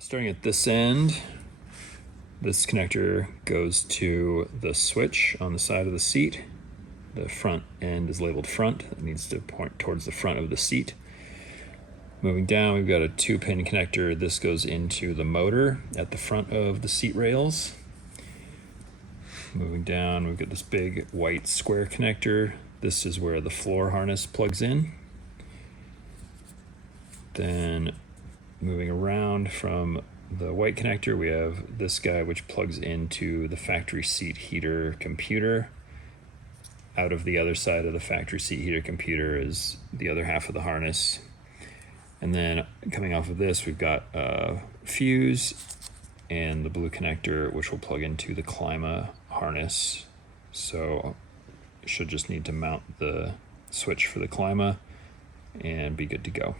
Starting at this end, this connector goes to the switch on the side of the seat. The front end is labeled front. It needs to point towards the front of the seat. Moving down, we've got a 2-pin connector. This goes into the motor at the front of the seat rails. Moving down, we've got this big white square connector. This is where the floor harness plugs in. Then moving around from the white connector, we have this guy which plugs into the factory seat heater computer. Out of the other side of the factory seat heater computer is the other half of the harness. And then coming off of this, we've got a fuse and the blue connector, which will plug into the Klima harness. So should just need to mount the switch for the Klima and be good to go.